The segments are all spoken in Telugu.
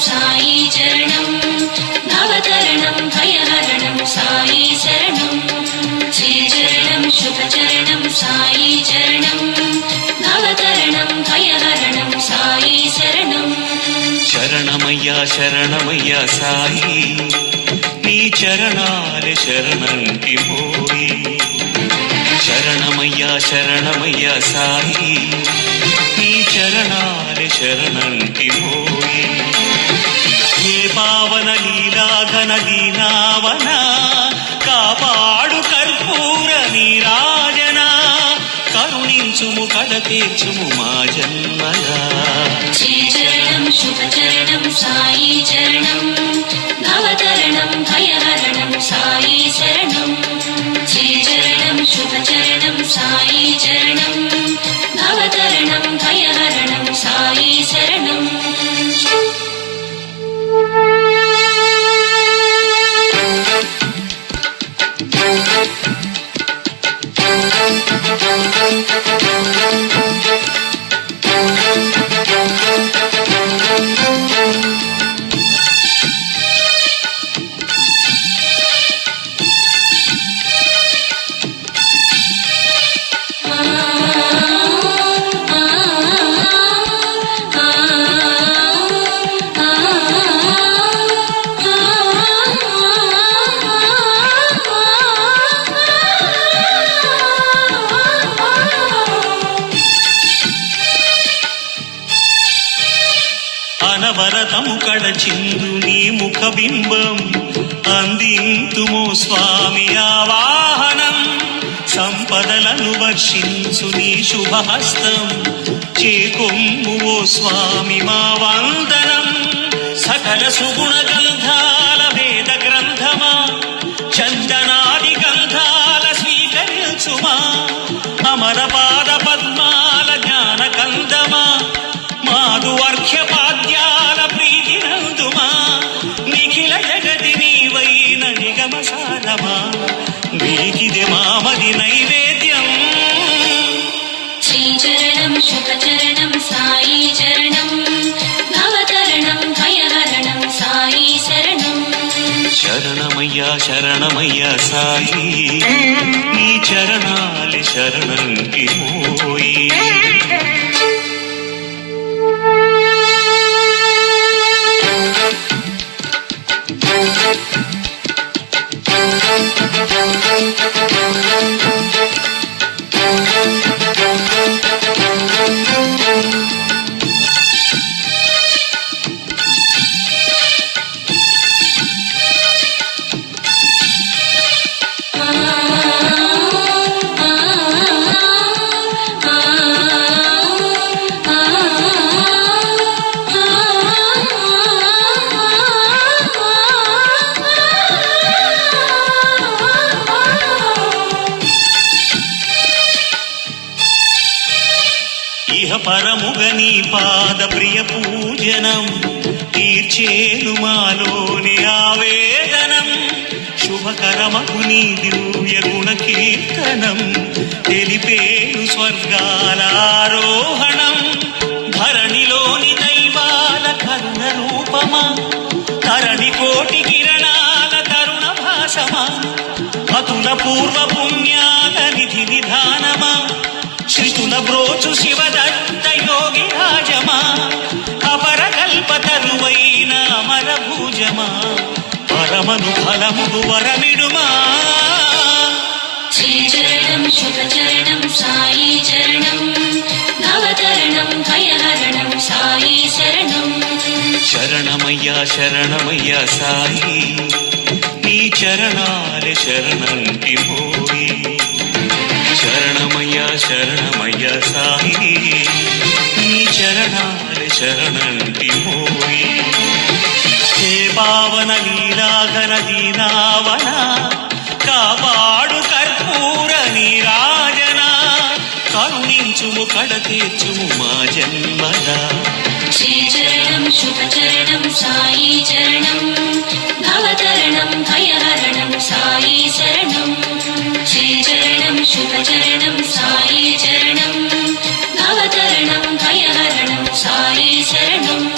സായി സായി ശരണം ശ്രീചരണം ശരണം ശരണമയ്യ ശരണമയ്യ സായി. നീ ചരണാൽ ശരണി പോയി ശരണമയ്യ ശരണമയ്യ സായി. നീ ചരണാൽ ശരണി പോയി పావన లీలాఘన దీనావన కాపాడు కర్పూర నీరాజన కరుణించుము కడ తీర్చుము మా జన్మలా. శ్రీచరణం శుభచరణం సాయి చరణం నవతరణం భయహరణం సాయి శరణం శ్రీచరణం శుభచరణం సాయి భయహరణం సాయి శరణం భరతము కడచిందు నీ ముఖబింబం. అందింతుము స్వామి ఆవాహనం. సంపదలను వర్షించు నీ శుభహస్తం. చేకొమ్ము ఓ స్వామి మా వందనం. సకల సుగుణగా శరణమయ్య సాయి. నీ చరణాలి శరణంకి మోయి ఇహ పరముగ నీ పాద ప్రియ పూజనం తీర్చేను మాలోని ఆవేదనం. శుభకరమకు నీ దివ్య గుణ కీర్తనం తెలిపేను స్వర్గాల ఆరోహణం. ధరణిలోని దైవాల కరుణ రూపమా తరణి కోటి కిరణాల తరుణ భాషమా అతుల పూర్వ పుణ్యాల నిధి నిధానమా. శ్రీతుల బ్రోచు శివదత్త శుభమను ఫలము వరమిడుమా? శ్రీచరణం శుభచరణం సాయి చరణం నవతరణం భయహరణం సాయి శరణం. శరణమయ్యా శరణమయ్యా సాయి. నీ చరణాలే శరణంటి పోయి శరణమయ్యా శరణమయ్యా సాయి. నీ చరణాలే శరణంటి పోయి పావన నీలాఘన దీనావన కాపాడు కర్పూర నీరాజన కరుణించుము కళ తీర్చుము మా జన్మద. శ్రీచరణం శుభచరణం సాయి చరణం భవతరణం భయహరణం సాయి శరణం. శ్రీచరణం శుభచరణం సాయి చరణం భవతరణం భయహరణం సాయి శరణం.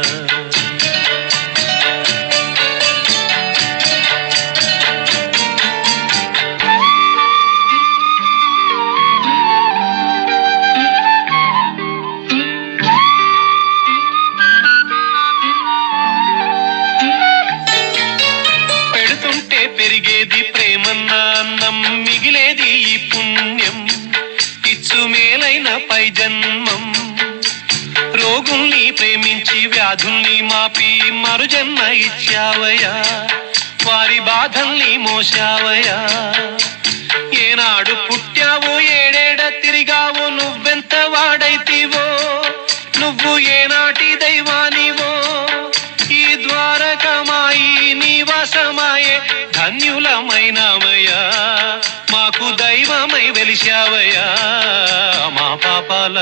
నాన్నం మిగిలేది ఈ పుణ్యం. ఇచ్చు మేలైన పై జన్మం. రోగుల్ని ప్రేమించి వ్యాధుల్ని మాపి మరుజన్మ ఇచ్చావయా వారి బాధల్ని మోసావయా ఏనాడు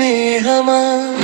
me, Haman.